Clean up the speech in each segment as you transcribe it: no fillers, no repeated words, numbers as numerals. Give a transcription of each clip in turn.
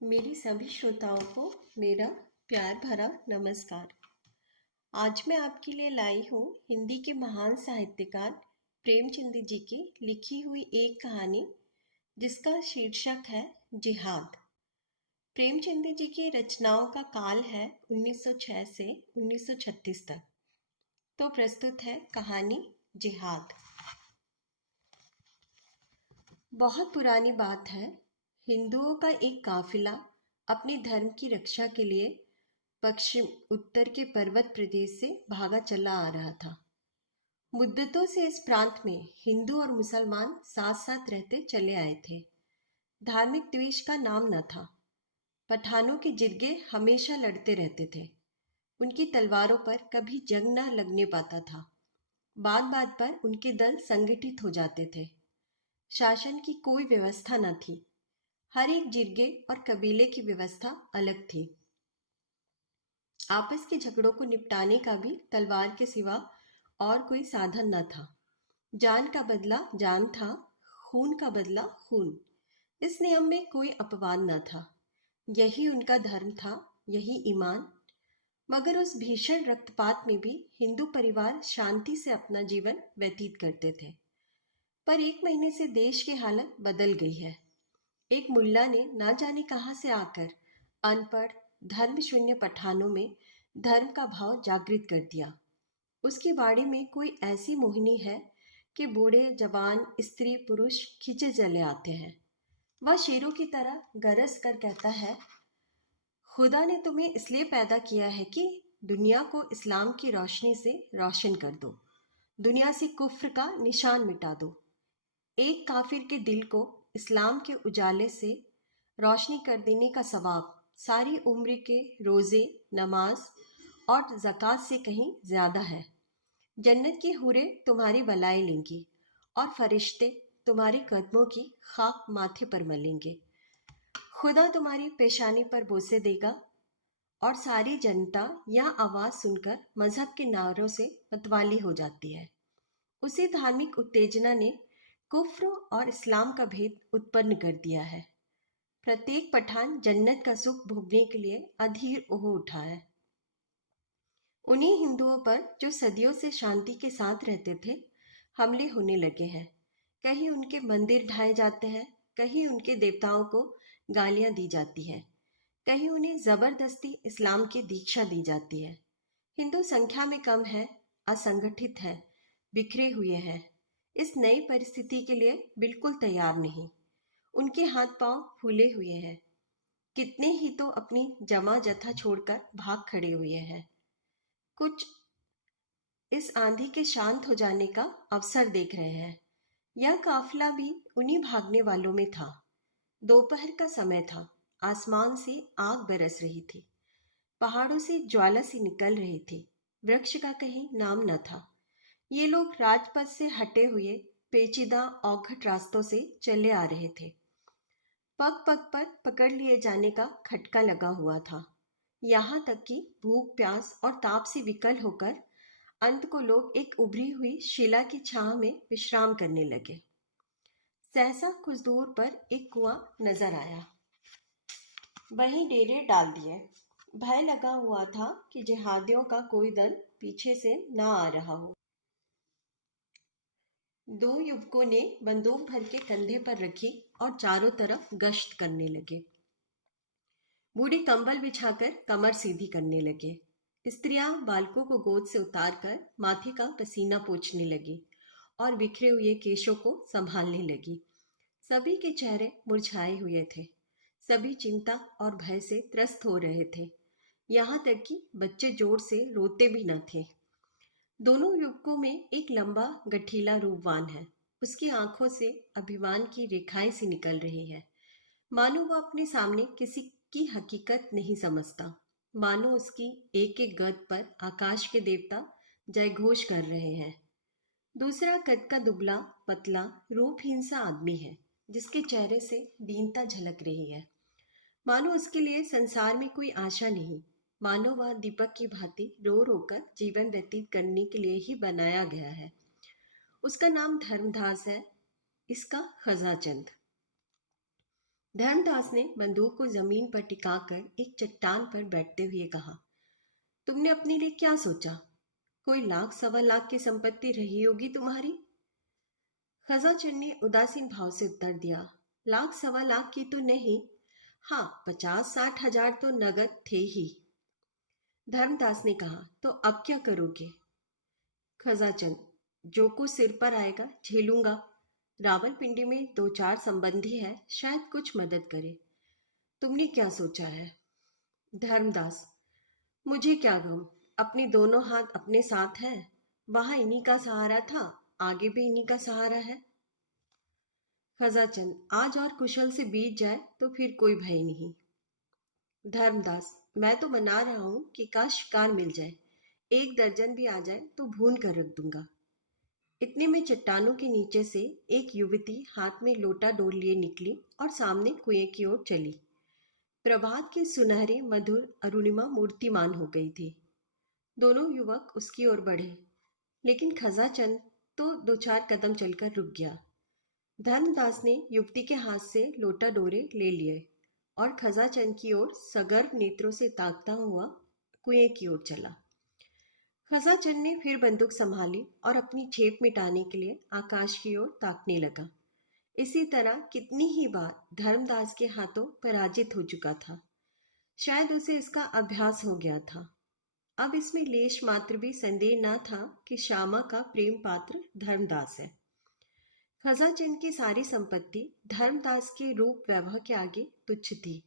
मेरी सभी श्रोताओं को मेरा प्यार भरा नमस्कार। आज मैं आपके लिए लाई हूँ हिंदी के महान साहित्यकार प्रेमचंद जी की लिखी हुई एक कहानी जिसका शीर्षक है जिहाद। प्रेमचंद जी की रचनाओं का काल है 1906 से 1936 तक। तो प्रस्तुत है कहानी जिहाद। बहुत पुरानी बात है। हिंदुओं का एक काफिला अपने धर्म की रक्षा के लिए पश्चिम उत्तर के पर्वत प्रदेश से भागा चला आ रहा था। मुद्दतों से इस प्रांत में हिंदू और मुसलमान साथ साथ रहते चले आए थे। धार्मिक द्वेष का नाम न था। पठानों के जिरगे हमेशा लड़ते रहते थे। उनकी तलवारों पर कभी जंग न लगने पाता था। बात बात पर उनके दल संगठित हो जाते थे। शासन की कोई व्यवस्था न थी। हर एक जिरगे और कबीले की व्यवस्था अलग थी। आपस के झगड़ों को निपटाने का भी तलवार के सिवा और कोई साधन न था। जान का बदला जान था, खून का बदला खून। इस नियम में कोई अपवाद न था। यही उनका धर्म था, यही ईमान। मगर उस भीषण रक्तपात में भी हिंदू परिवार शांति से अपना जीवन व्यतीत करते थे। पर एक महीने से देश की हालत बदल गई है। एक मुल्ला ने ना जाने कहां से आकर अनपढ़ धर्म शून्य पठानों में धर्म का भाव जागृत कर दिया। उसकी बाड़ी में कोई ऐसी मोहिनी है कि बूढ़े जवान स्त्री पुरुष खींचे चले आते हैं। वह शेरों की तरह गरज कर कहता है, खुदा ने तुम्हें इसलिए पैदा किया है कि दुनिया को इस्लाम की रोशनी से रोशन कर दो, दुनिया से कुफ्र का निशान मिटा दो। एक काफिर के दिल को इस्लाम के उजाले से रोशनी कर देने का सवाब सारी उम्र के रोजे, नमाज और ज़कात से कहीं ज्यादा है। जन्नत की हूरें तुम्हारी बलाएं लेंगी और फरिश्ते तुम्हारे कदमों की खाक माथे पर मलेंगे। खुदा तुम्हारी पेशानी पर बोसे देगा और सारी जनता यह आवाज सुनकर मजहब के नारों से मतवाली हो जाती है। उसी धार्मिक उत्तेजना ने कुफ्र और इस्लाम का भेद उत्पन्न कर दिया है। प्रत्येक पठान जन्नत का सुख भोगने के लिए अधीर हो उठा है। उन्हीं हिंदुओं पर जो सदियों से शांति के साथ रहते थे, हमले होने लगे हैं। कहीं उनके मंदिर ढाए जाते हैं, कहीं उनके देवताओं को गालियां दी जाती हैं, कहीं उन्हें जबरदस्ती इस्लाम की दीक्षा दी जाती है। हिंदू संख्या में कम है, असंगठित है, बिखरे हुए हैं। इस नई परिस्थिति के लिए बिल्कुल तैयार नहीं। उनके हाथ पांव फूले हुए हैं। कितने ही तो अपनी जमा जथा छोड़कर भाग खड़े हुए हैं। कुछ इस आंधी के शांत हो जाने का अवसर देख रहे हैं। यह काफिला भी उन्हीं भागने वालों में था। दोपहर का समय था। आसमान से आग बरस रही थी। पहाड़ों से ज्वाला सी निकल रही थी। वृक्ष का कहीं नाम न था। ये लोग राजपथ से हटे हुए पेचीदा औखट रास्तों से चले आ रहे थे। पग पग पर पकड़ लिए जाने का खटका लगा हुआ था। यहाँ तक कि भूख प्यास और ताप से विकल होकर अंत को लोग एक उभरी हुई शिला की छांव में विश्राम करने लगे। सहसा कुछ दूर पर एक कुआं नजर आया। वहीं डेरे डाल दिए। भय लगा हुआ था कि जिहादियों का कोई दल पीछे से ना आ रहा हो। दो युवकों ने बंदूक भर के कंधे पर रखी और चारों तरफ गश्त करने लगे। बूढ़े कंबल बिछाकर कमर सीधी करने लगे। स्त्रियां बालकों को गोद से उतारकर माथे का पसीना पोंछने लगी और बिखरे हुए केशों को संभालने लगी। सभी के चेहरे मुरझाए हुए थे। सभी चिंता और भय से त्रस्त हो रहे थे। यहाँ तक कि बच्चे जोर से रोते भी न थे। दोनों युवकों में एक लंबा गठीला रूपवान है। उसकी आंखों से अभिमान की रेखाएं सी निकल रही है। मानो वह अपने सामने किसी की हकीकत नहीं समझता। मानो उसकी एक एक गद पर आकाश के देवता जयघोष कर रहे हैं। दूसरा कद का दुबला पतला रूपहीन सा आदमी है, जिसके चेहरे से दीनता झलक रही है। मानो उसके लिए संसार में कोई आशा नहीं। मानो वह दीपक की भांति रो रो कर जीवन व्यतीत करने के लिए ही बनाया गया है। उसका नाम धर्मदास है, इसका खजाचंद। धर्मदास ने बंदूक को जमीन पर टिकाकर एक चट्टान पर बैठते हुए कहा, तुमने अपने लिए क्या सोचा? कोई लाख सवा लाख की संपत्ति रही होगी तुम्हारी? खजाचंद ने उदासीन भाव से उत्तर दिया, लाख सवा लाख की तो नहीं, हाँ 50-60 हजार तो नगद थे ही। धर्मदास ने कहा, तो अब क्या करोगे? खजाचंद, जो कुछ सिर पर आएगा झेलूंगा। रावलपिंडी में 2-4 संबंधी है, शायद कुछ मदद करे। तुमने क्या सोचा है? धर्मदास, मुझे क्या गम, अपने दोनों हाथ अपने साथ हैं। वहां इन्हीं का सहारा था, आगे भी इन्हीं का सहारा है। खजाचंद, आज और कुशल से बीत जाए तो फिर कोई भय नहीं। धर्मदास, मैं तो बना रहा हूं कि का शिकार मिल जाए, 1 दर्जन भी आ जाए तो भून कर रख दूंगा। इतने में चट्टानों के नीचे से एक युवती हाथ में लोटा डोल लिए निकली और सामने कुएं की ओर चली। प्रभात के सुनहरे मधुर अरुणिमा मूर्तिमान हो गई थी। दोनों युवक उसकी ओर बढ़े, लेकिन खजाचंद तो 2-4 कदम चलकर रुक गया। धर्मदास ने युवती के हाथ से लोटा डोरे ले लिए और खजाचंद की ओर सगर्व नेत्रों से ताकता हुआ कुएं की ओर चला। खजाचंद ने फिर बंदूक संभाली और अपनी झेप मिटाने के लिए आकाश की ओर ताकने लगा। इसी तरह कितनी ही बार धर्मदास के हाथों पराजित हो चुका था। शायद उसे इसका अभ्यास हो गया था। अब इसमें लेश मात्र भी संदेह न था कि श्यामा का प्रेम पात्र धर्मदास है। खजाचंद की सारी संपत्ति धर्मदास के रूप वैभव के आगे तुच्छ थी।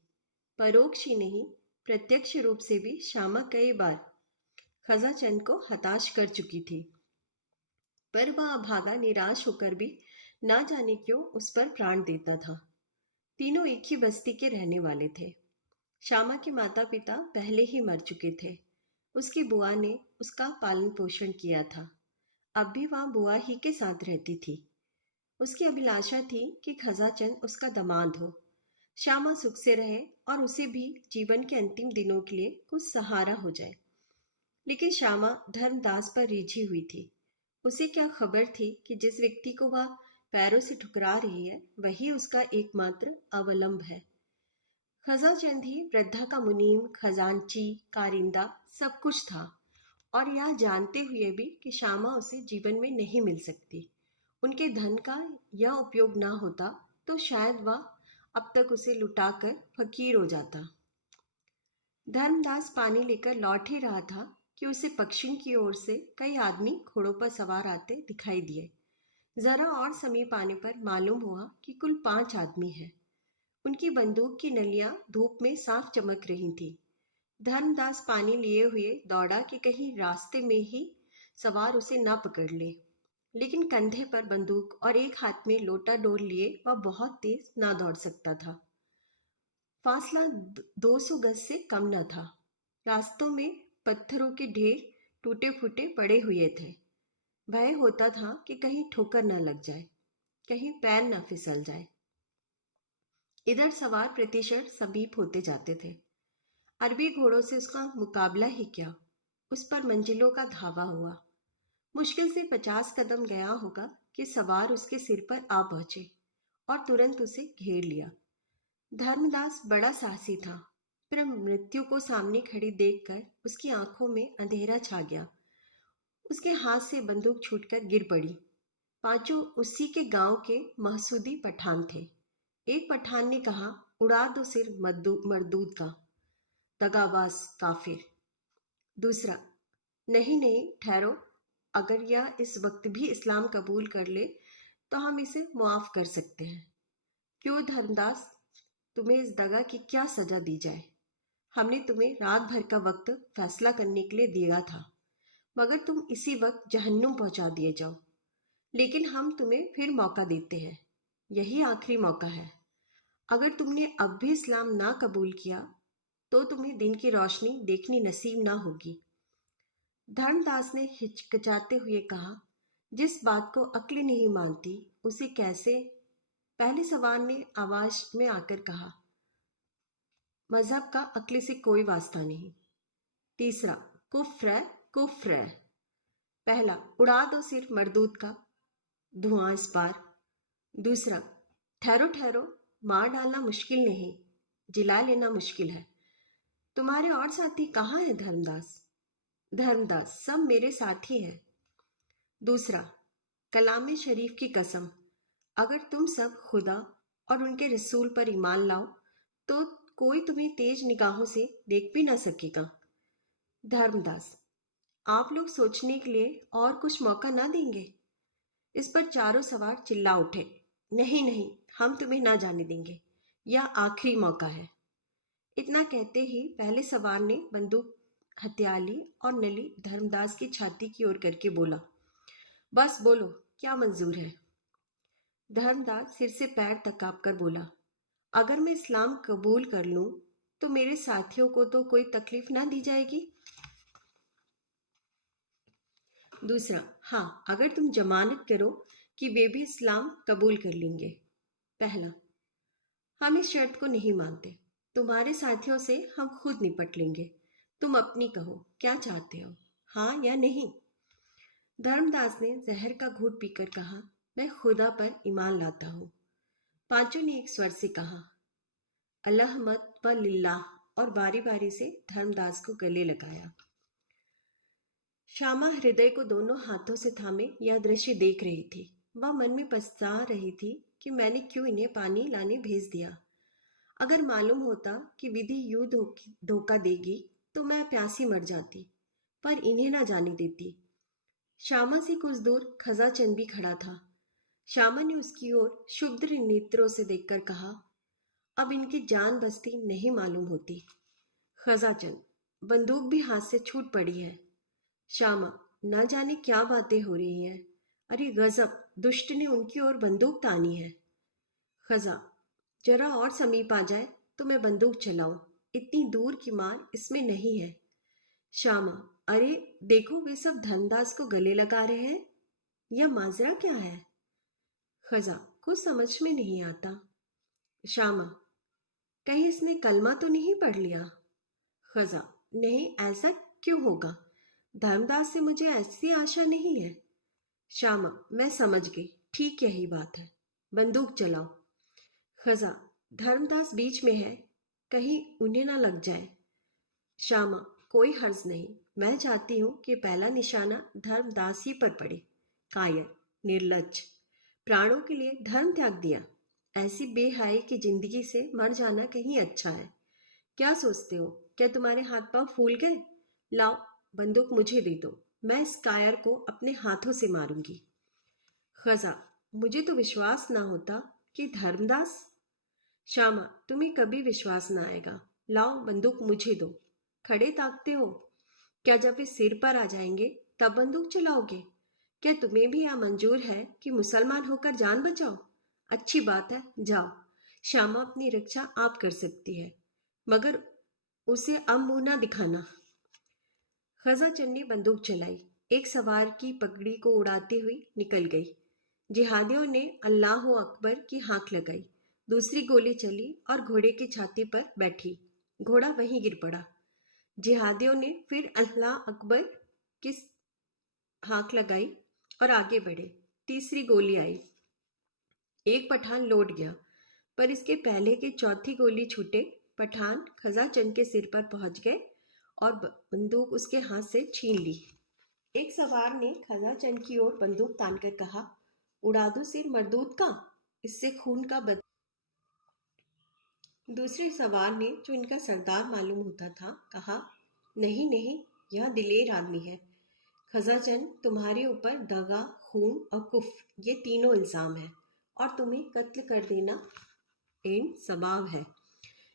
परोक्ष ही नहीं, प्रत्यक्ष रूप से भी श्यामा कई बार खजाचंद को हताश कर चुकी थी, पर वह अभागा निराश होकर भी ना जाने क्यों उस पर प्राण देता था। तीनों एक ही बस्ती के रहने वाले थे। श्यामा के माता पिता पहले ही मर चुके थे। उसकी बुआ ने उसका पालन पोषण किया था। अब भी वह बुआ ही के साथ रहती थी। उसकी अभिलाषा थी कि खजाचंद उसका दामाद हो, श्यामा सुख से रहे और उसे भी जीवन के अंतिम दिनों के लिए कुछ सहारा हो जाए। लेकिन श्यामा धर्मदास पर रिझी हुई थी। उसे क्या खबर थी कि जिस व्यक्ति को वह पैरों से ठुकरा रही है वही उसका एकमात्र अवलंब है। खजाचंद ही वृद्धा का मुनीम, खजांची, कारिंदा सब कुछ था, और यह जानते हुए भी कि श्यामा उसे जीवन में नहीं मिल सकती। उनके धन का यह उपयोग ना होता तो शायद वह अब तक उसे लुटाकर फकीर हो जाता। धर्मदास पानी लेकर लौट ही रहा था कि उसे पश्चिम की ओर से कई आदमी घोड़ों पर सवार आते दिखाई दिए। जरा और समीप आने पर मालूम हुआ कि कुल 5 आदमी हैं। उनकी बंदूक की नलियां धूप में साफ चमक रही थी। धर्मदास पानी लिए हुए दौड़ा कि कहीं रास्ते में ही सवार उसे न पकड़ ले, लेकिन कंधे पर बंदूक और एक हाथ में लोटा डोल लिए वह बहुत तेज ना दौड़ सकता था। फासला 200 गज से कम न था। रास्तों में पत्थरों के ढेर टूटे फूटे पड़े हुए थे। भय होता था कि कहीं ठोकर न लग जाए, कहीं पैर न फिसल जाए। इधर सवार प्रतिशत समीप होते जाते थे। अरबी घोड़ों से उसका मुकाबला ही क्या, उस पर मंजिलों का धावा हुआ। मुश्किल से 50 कदम गया होगा कि सवार उसके सिर पर आ पहुंचे और तुरंत उसे घेर लिया। धर्मदास बड़ा साहसी था, पर मृत्यु को सामने खड़ी देखकर उसकी आंखों में अंधेरा छा गया। उसके हाथ से बंदूक छूटकर गिर पड़ी। 5 उसी के गांव के महसूदी पठान थे। एक पठान ने कहा, उड़ा दो सिर मरदूद का, दगाबाज काफिर। दूसरा, नहीं नहीं ठहरो, अगर यह इस वक्त भी इस्लाम कबूल कर ले तो हम इसे मुआफ कर सकते हैं। क्यों धर्मदास, तुम्हें इस दगा की क्या सजा दी जाए? हमने तुम्हें रात भर का वक्त फैसला करने के लिए दिया था, मगर तुम इसी वक्त जहन्नुम पहुंचा दिए जाओ। लेकिन हम तुम्हें फिर मौका देते हैं, यही आखिरी मौका है। अगर तुमने अब भी इस्लाम ना कबूल किया तो तुम्हें दिन की रोशनी देखनी नसीब ना होगी। धर्मदास ने हिचकिचाते हुए कहा, जिस बात को अक्ल नहीं मानती उसे कैसे? पहले सवार ने आवाज में आकर कहा, मजहब का अक्ल से कोई वास्ता नहीं। तीसरा, कुफ्र है, कुफ्र है। पहला, उड़ा दो सिर मरदूद का, धुआं इस बार। दूसरा, ठहरो ठहरो, मार डालना मुश्किल नहीं, जिला लेना मुश्किल है। तुम्हारे और साथी कहाँ है धर्मदास? धर्मदास, सब मेरे साथी है। दूसरा, कलाम शरीफ की कसम, अगर तुम सब खुदा और उनके रसूल पर ईमान लाओ तो कोई तुम्हें तेज निगाहों से देख भी ना सकेगा। धर्मदास, आप लोग सोचने के लिए और कुछ मौका ना देंगे? इस पर चारों सवार चिल्ला उठे, नहीं नहीं, हम तुम्हें ना जाने देंगे, यह आखिरी मौका है। इतना कहते ही पहले सवार ने बंदूक हथिया ली और नली धर्मदास की छाती की ओर करके बोला, बस बोलो, क्या मंजूर है? धर्मदास सिर से पैर तक कांप कर बोला, अगर मैं इस्लाम कबूल कर लूं तो मेरे साथियों को तो कोई तकलीफ ना दी जाएगी। दूसरा, हाँ, अगर तुम जमानत करो कि वे भी इस्लाम कबूल कर लेंगे। पहला, हम इस शर्त को नहीं मानते, तुम्हारे साथियों से हम खुद निपट लेंगे, तुम अपनी कहो, क्या चाहते हो, हाँ या नहीं? धर्मदास ने जहर का घूंट पीकर कहा, मैं खुदा पर ईमान लाता हूँ। पांचों ने एक स्वर से कहा, अल्लाह मत व लिल्लाह, और बारी बारी से धर्मदास को गले लगाया। श्यामा हृदय को दोनों हाथों से थामे यह दृश्य देख रही थी। वह मन में पछता रही थी कि मैंने क्यों इन्हें पानी लाने भेज दिया। अगर मालूम होता कि विधि यूं धोखा देगी तो मैं प्यासी मर जाती, पर इन्हें ना जाने देती। श्यामा से कुछ दूर खजाचंद भी खड़ा था। श्यामा ने उसकी ओर क्षुब्ध नेत्रों से देखकर कहा, अब इनकी जान बसती नहीं मालूम होती। खजाचंद, बंदूक भी हाथ से छूट पड़ी है। श्यामा, न जाने क्या बातें हो रही हैं। अरे गजब, दुष्ट ने उनकी ओर बंदूक तानी है। खजा, जरा और समीप आ जाए तो मैं बंदूक चलाऊं, इतनी दूर की मार इसमें नहीं है। श्यामा, अरे देखो, वे सब धनदास को गले लगा रहे हैं, यह माजरा क्या है? खजा, कुछ समझ में नहीं आता। श्यामा, कहीं इसने कलमा तो नहीं पढ़ लिया? खजा, नहीं, ऐसा क्यों होगा? धर्मदास से मुझे ऐसी आशा नहीं है। श्यामा, मैं समझ गई, ठीक यही बात है, बंदूक चलाओ। खजा, धर्मदास बीच में है, कहीं उन्हें ना लग जाए। श्यामा, कोई हर्ज नहीं, मैं चाहती हूं कि पहला निशाना धर्मदास ही पर पड़े। कायर, निर्लज्ज, प्राणों के लिए धर्म त्याग दिया, ऐसी बेहाई की जिंदगी से मर जाना कहीं अच्छा है। क्या सोचते हो, क्या तुम्हारे हाथ पांव फूल गए? लाओ, बंदूक मुझे दे दो, मैं इस कायर को अपने हाथों से मारूंगी। खजा, मुझे तो विश्वास ना होता कि धर्मदास। श्यामा, तुम्हें कभी विश्वास ना आएगा, लाओ बंदूक मुझे दो। खड़े ताकते हो, क्या जब वे सिर पर आ जाएंगे तब बंदूक चलाओगे? क्या तुम्हें भी यह मंजूर है कि मुसलमान होकर जान बचाओ? अच्छी बात है, जाओ, श्यामा अपनी रक्षा आप कर सकती है, मगर उसे अब मुंह ना दिखाना। खजाचंद ने बंदूक चलाई, एक सवार की पगड़ी को उड़ाती हुई निकल गई। जिहादियों ने अल्लाह अकबर की हाँक लगाई, दूसरी गोली चली और घोड़े की छाती पर बैठी। घोड़ा वहीं गिर पड़ा। जिहादियों ने फिर अल्लाह अकबर की हाँक लगाई और आगे बढ़े। तीसरी गोली आई, एक पठान लौट गया, पर इसके पहले कि चौथी गोली छूटे, पठान खजाचंद के सिर पर पहुंच गए और बंदूक उसके हाथ से छीन ली। एक सवार ने खजाचंद की ओर बंदूक तानकर कहा, उड़ा दो सिर मरदूत का, इससे खून का बद। दूसरे सवार ने, जो इनका सरदार मालूम होता था, कहा, नहीं नहीं, यह दिलेर आदमी है। खजाचंद, तुम्हारे ऊपर दगा, खून और कुफ्र, ये तीनों इल्जाम है और तुम्हें कत्ल कर देना इन सवाब है।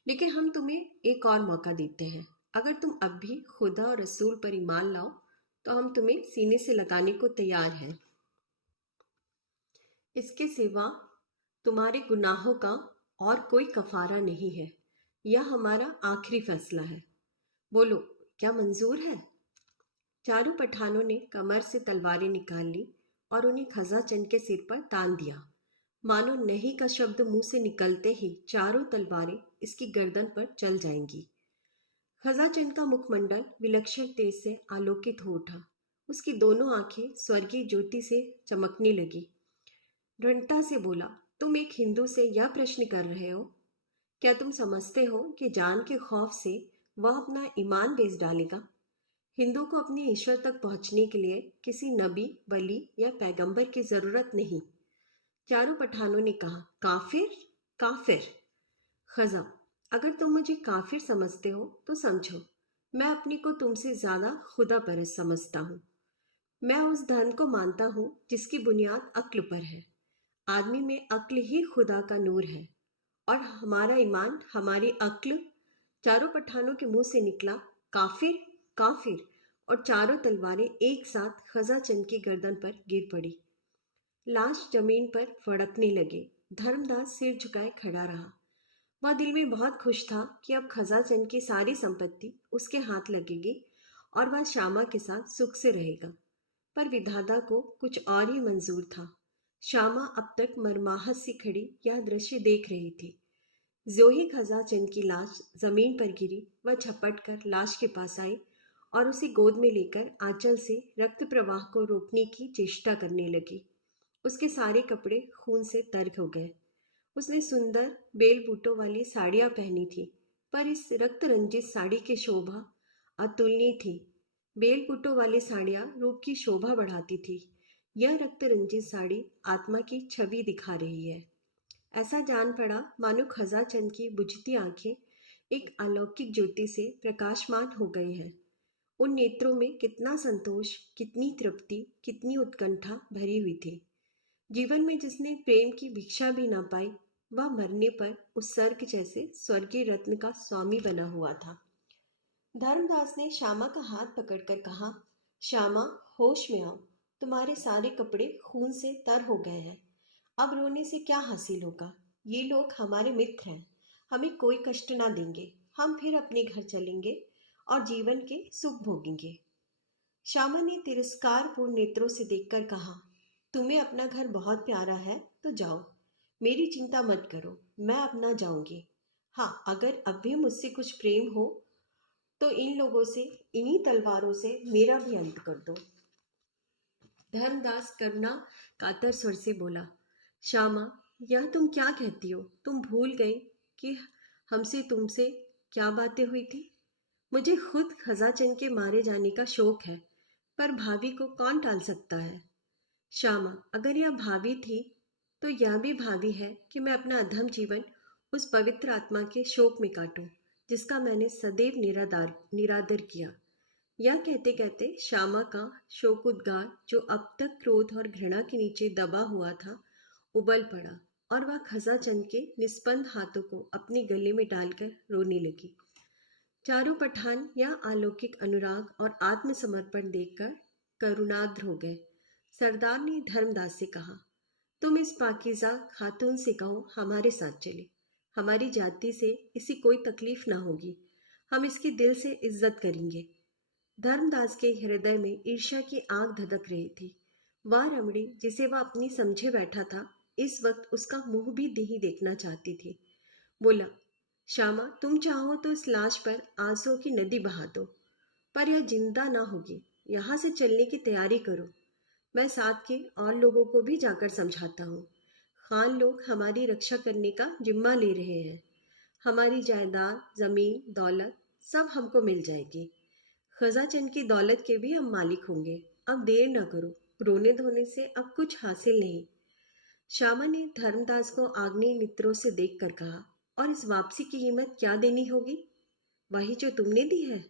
लेकिन हम तुम्हें एक और मौका देते हैं। अगर तुम अब भी खुदा और रसूल पर ईमान लाओ तो हम तुम्हें सीने से लगाने को तैयार हैं। इसके सिवा तुम्हारे गुनाहों का और कोई कफारा नहीं है। यह हमारा आखिरी फैसला है। बोलो, क्या मंजूर है? चारों पठानों ने कमर से तलवारें निकाल ली और उन्हें खजाचंद के सिर पर तान दिया। मानो नहीं का शब्द मुंह से निकलते ही चारों तलवारें इसकी गर्दन पर चल जाएंगी। खजाचंद का मुखमंडल विलक्षण तेज से आलोकित हो उठा। उसकी दोनों आंखें स्वर्गीय ज्योति से चमकने लगी। दृढ़ता से बोला, तुम एक हिंदू से यह प्रश्न कर रहे हो, क्या तुम समझते हो कि जान के खौफ से वह अपना ईमान बेच डालेगा? हिंदू को अपने ईश्वर तक पहुंचने के लिए किसी नबी, वली या पैगंबर की जरूरत नहीं। चारों पठानों ने कहा, काफिर, काफिर। खजा, अगर तुम मुझे काफिर समझते हो तो समझो, मैं अपने को तुमसे ज्यादा खुदा परस्त समझता हूँ। मैं उस धर्म को मानता हूँ जिसकी बुनियाद अक्ल पर है। आदमी में अक्ल ही खुदा का नूर है और हमारा ईमान हमारी अक्ल। चारों पठानों के मुंह से निकला, काफिर, काफिर, और चारों तलवारें एक साथ खजा चंद की गर्दन पर गिर पड़ी। लाश जमीन पर फड़कने लगे। धर्मदास सिर झुकाए खड़ा रहा। वह दिल में बहुत खुश था कि अब खजा चंद की सारी संपत्ति उसके हाथ लगेगी और वह श्यामा के साथ सुख से रहेगा। पर विधाता को कुछ और ही मंजूर था। श्यामा अब तक मरमाहत सी खड़ी यह दृश्य देख रही थी। ज्यों ही खजा चंद की लाश जमीन पर गिरी, वह झपट कर लाश के पास आई और उसे गोद में लेकर आंचल से रक्त प्रवाह को रोकने की चेष्टा करने लगी। उसके सारे कपड़े खून से तर हो गए। उसने सुंदर बेल बूटों वाली साड़ियां पहनी थी, पर इस रक्त रंजित साड़ी की शोभा अतुलनीय थी। बेल बूटों वाली साड़ियां रूप की शोभा बढ़ाती थी। यह रक्त रंजित साड़ी आत्मा की छवि दिखा रही है। ऐसा जान पड़ा मानो खजा चंद की बुझती आंखें एक अलौकिक ज्योति से प्रकाशमान हो गई हैं। उन नेत्रों में कितना संतोष, कितनी तृप्ति, कितनी उत्कंठा भरी हुई थी। जीवन में जिसने प्रेम की भिक्षा भी ना पाई, वह मरने पर उस सर्ग जैसे स्वर्गीय रत्न का स्वामी बना हुआ था। धर्मदास ने श्यामा का हाथ पकड़कर कहा, श्यामा, होश में आओ। तुम्हारे सारे कपड़े खून से तर हो गए हैं। अब रोने से क्या हासिल होगा? ये लोग हमारे मित्र हैं। हमें कोई कष्ट ना देंगे। हम फिर अपने घर चलेंगे और जीवन के सुख भोगेंगे। श्यामा ने तिरस्कारपूर्ण नेत्रों से देखकर कहा, तुम्हें अपना घर बहुत प्यारा है तो जाओ। मेरी चिंता मत करो, मैं अपना जाऊंगी। हाँ, अगर अब भी मुझसे कुछ प्रेम हो तो इन लोगों से, इन्हीं तलवारों से मेरा भी अंत कर दो। धर्मदास करुणा कातर स्वर से बोला, श्यामा, यह तुम क्या कहती हो? तुम भूल गई कि हमसे तुमसे क्या बातें हुई थी? मुझे खुद खजाचंद के मारे जाने का शौक है, पर भाभी को कौन टाल सकता है? श्यामा, अगर यह भाभी थी तो यह भी भावी है कि मैं अपना अधम जीवन उस पवित्र आत्मा के शोक में काटूं जिसका मैंने सदैव निरादर किया। यह कहते कहते श्यामा का शोकोद्गार, जो अब तक क्रोध और घृणा के नीचे दबा हुआ था, उबल पड़ा और वह खजाचंद के निस्पंद हाथों को अपने गले में डालकर रोने लगी। चारों पठान यह अलौकिक अनुराग और आत्मसमर्पण देखकर करुणाद्र हो गए। सरदार ने धर्मदास से कहा, तुम इस पाकीज़ा खातून से कहो हमारे साथ चले। हमारी जाति से इसे कोई तकलीफ ना होगी। हम इसकी दिल से इज्जत करेंगे। धर्मदास के हृदय में ईर्ष्या की आग धधक रही थी। वह रमणी जिसे वह अपनी समझे बैठा था, इस वक्त उसका मुंह भी नहीं देखना चाहती थी। बोला, श्यामा, तुम चाहो तो इस लाश पर आंसुओं की नदी बहा दो, पर यह जिंदा ना होगी। यहाँ से चलने की तैयारी करो। मैं साथ के और लोगों को भी जाकर समझाता हूँ। खान लोग हमारी रक्षा करने का जिम्मा ले रहे हैं। हमारी जायदाद, जमीन, दौलत सब हमको मिल जाएगी। खजाचंद की दौलत के भी हम मालिक होंगे। अब देर न करो। रोने धोने से अब कुछ हासिल नहीं। श्यामा ने धर्मदास को आग्नेय नेत्रों से देखकर कहा, और इस वापसी की कीमत क्या देनी होगी? वही जो तुमने दी है।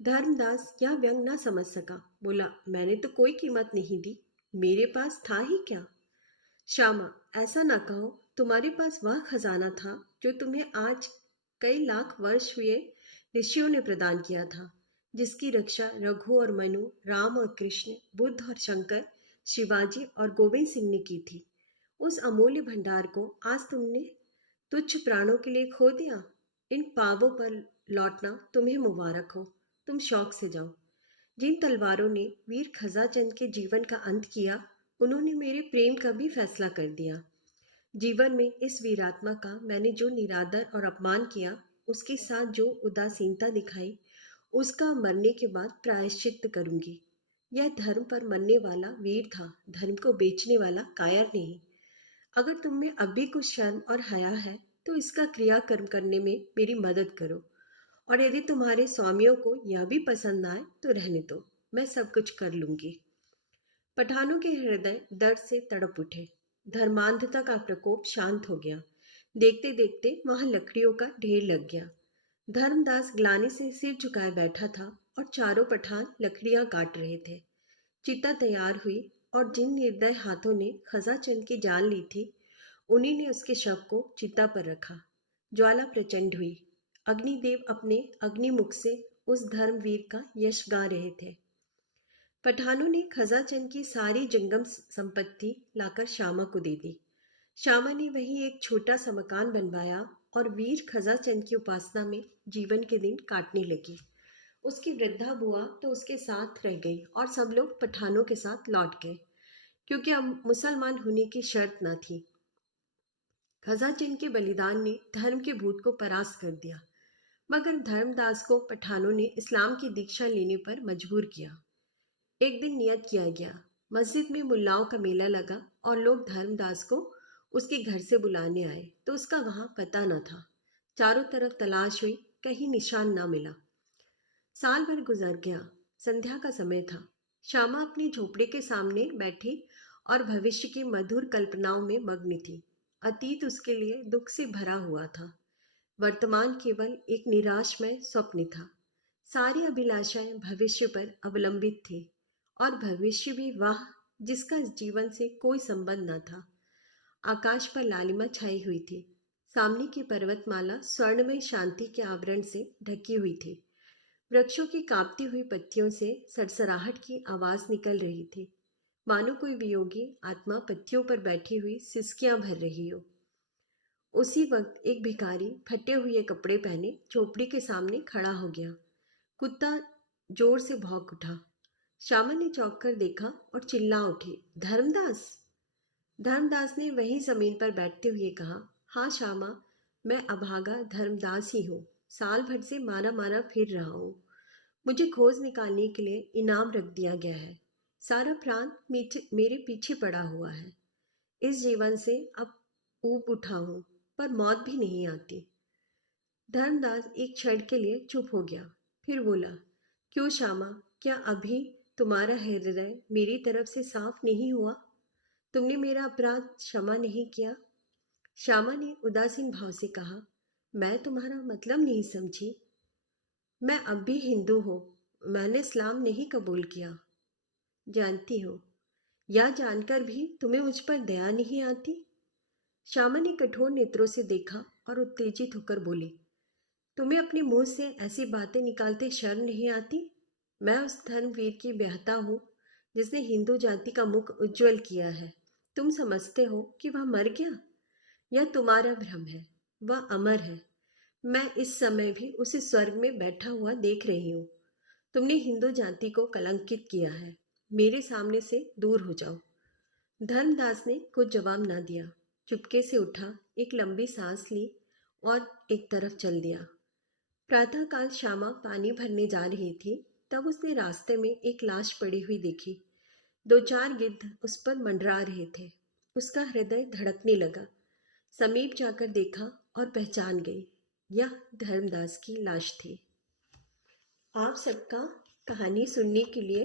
धर्मदास यह व्यंग न समझ सका। बोला, मैंने तो कोई कीमत नहीं दी। मेरे पास था ही क्या? श्यामा, ऐसा ना कहो। तुम्हारे पास वह खजाना था जो तुम्हें आज कई लाख वर्ष हुए ऋषियों ने प्रदान किया था, जिसकी रक्षा रघु और मनु, राम और कृष्ण, बुद्ध और शंकर, शिवाजी और गोविंद सिंह ने की थी। उस अमूल्य भंडार को आज तुमने तुच्छ प्राणों के लिए खो दिया। इन पावों पर लौटना तुम्हें मुबारक हो। तुम शौक से जाओ। जिन तलवारों ने वीर खजाचंद के जीवन का अंत किया, उन्होंने मेरे प्रेम का भी फैसला कर दिया। जीवन में इस वीरात्मा का मैंने जो निरादर और अपमान किया, उसके साथ जो उदासीनता दिखाई, उसका मरने के बाद प्रायश्चित करूंगी। यह धर्म पर मरने वाला वीर था, धर्म को बेचने वाला कायर नहीं। अगर तुम में अब भी कुछ शर्म और हया है तो इसका क्रियाकर्म करने में मेरी मदद करो, और यदि तुम्हारे स्वामियों को यह भी पसंद आए तो रहने दो, मैं सब कुछ कर लूंगी। पठानों के हृदय दर्द से तड़प उठे। धर्मांधता का प्रकोप शांत हो गया। देखते देखते वहां लकड़ियों का ढेर लग गया। धर्मदास ग्लानि से सिर झुकाए बैठा था और चारों पठान लकड़ियां काट रहे थे। चिता तैयार हुई और जिन निर्दय हाथों ने खजाचंद की जान ली थी, उन्हीं ने उसके शव को चिता पर रखा। ज्वाला प्रचंड हुई। अग्निदेव अपने अग्निमुख से उस धर्मवीर का यश गा रहे थे। पठानों ने खजाचंद की सारी जंगम संपत्ति लाकर श्यामा को दे दी। श्यामा ने वही एक छोटा सा मकान बनवाया और वीर खजाचंद की उपासना में जीवन के दिन काटने लगी। उसकी वृद्धा बुआ तो उसके साथ रह गई और सब लोग पठानों के साथ लौट गए, क्योंकि अब मुसलमान होने की शर्त न थी। खजाचंद के बलिदान ने धर्म के भूत को परास्त कर दिया, मगर धर्मदास को पठानों ने इस्लाम की दीक्षा लेने पर मजबूर किया। एक दिन नियत किया गया। मस्जिद में मुल्लाओं का मेला लगा और लोग धर्मदास को उसके घर से बुलाने आए, तो उसका वहां पता न था। चारों तरफ तलाश हुई, कहीं निशान न मिला। साल भर गुजर गया। संध्या का समय था। श्यामा अपनी झोपड़ी के सामने बैठी और भविष्य की मधुर कल्पनाओं में मग्न थी। अतीत उसके लिए दुख से भरा हुआ था। वर्तमान केवल एक निराशमय स्वप्न था। सारी अभिलाषाएं भविष्य पर अवलंबित थी, और भविष्य भी वह जिसका इस जीवन से कोई संबंध न था। आकाश पर लालिमा छाई हुई थी। सामने की पर्वतमाला स्वर्णमय शांति के आवरण से ढकी हुई थी। वृक्षों की कांपती हुई पत्तियों से सरसराहट की आवाज निकल रही थी, मानो कोई वियोगी आत्मा पत्तियों पर बैठी हुई सिसकियां भर रही हो। उसी वक्त एक भिखारी फटे हुए कपड़े पहने झोपड़ी के सामने खड़ा हो गया। कुत्ता जोर से भौंक उठा। श्यामा ने चौंक कर देखा और चिल्ला उठी, धर्मदास। धर्मदास ने वहीं जमीन पर बैठते हुए कहा, हाँ श्यामा, मैं अभागा धर्मदास ही हूँ। साल भर से मारा मारा फिर रहा हूँ। मुझे खोज निकालने के लिए इनाम रख दिया गया है। सारा प्रांत मेरे पीछे पड़ा हुआ है। इस जीवन से अब ऊब उठा हूँ, पर मौत भी नहीं आती। धर्मदास एक क्षण के लिए चुप हो गया, फिर बोला, क्यों श्यामा, क्या अभी तुम्हारा हृदय मेरी तरफ से साफ नहीं हुआ? तुमने मेरा अपराध क्षमा नहीं किया? श्यामा ने उदासीन भाव से कहा, मैं तुम्हारा मतलब नहीं समझी। मैं अब भी हिंदू हूँ। मैंने इस्लाम नहीं कबूल किया। जानती हो, या जानकर भी तुम्हें मुझ पर दया नहीं आती? श्यामा ने कठोर नेत्रों से देखा और उत्तेजित होकर बोली, तुम्हें अपने मुंह से ऐसी बातें निकालते शर्म नहीं आती? मैं उस धर्मवीर की ब्याहता हूँ जिसने हिंदू जाति का मुख उज्जवल किया है। तुम समझते हो कि वह मर गया? यह तुम्हारा भ्रम है। वह अमर है। मैं इस समय भी उसे स्वर्ग में बैठा हुआ देख रही हूँ। तुमने हिंदू जाति को कलंकित किया है। मेरे सामने से दूर हो जाओ। धर्मदास ने कुछ जवाब ना दिया। चुपके से उठा, एक लंबी सांस ली और एक तरफ चल दिया। प्रातःकाल श्यामा पानी भरने जा रही थी, तब उसने रास्ते में एक लाश पड़ी हुई देखी। दो चार गिद्ध उस पर मंडरा रहे थे। उसका हृदय धड़कने लगा। समीप जाकर देखा और पहचान गई, यह धर्मदास की लाश थी। आप सबका कहानी सुनने के लिए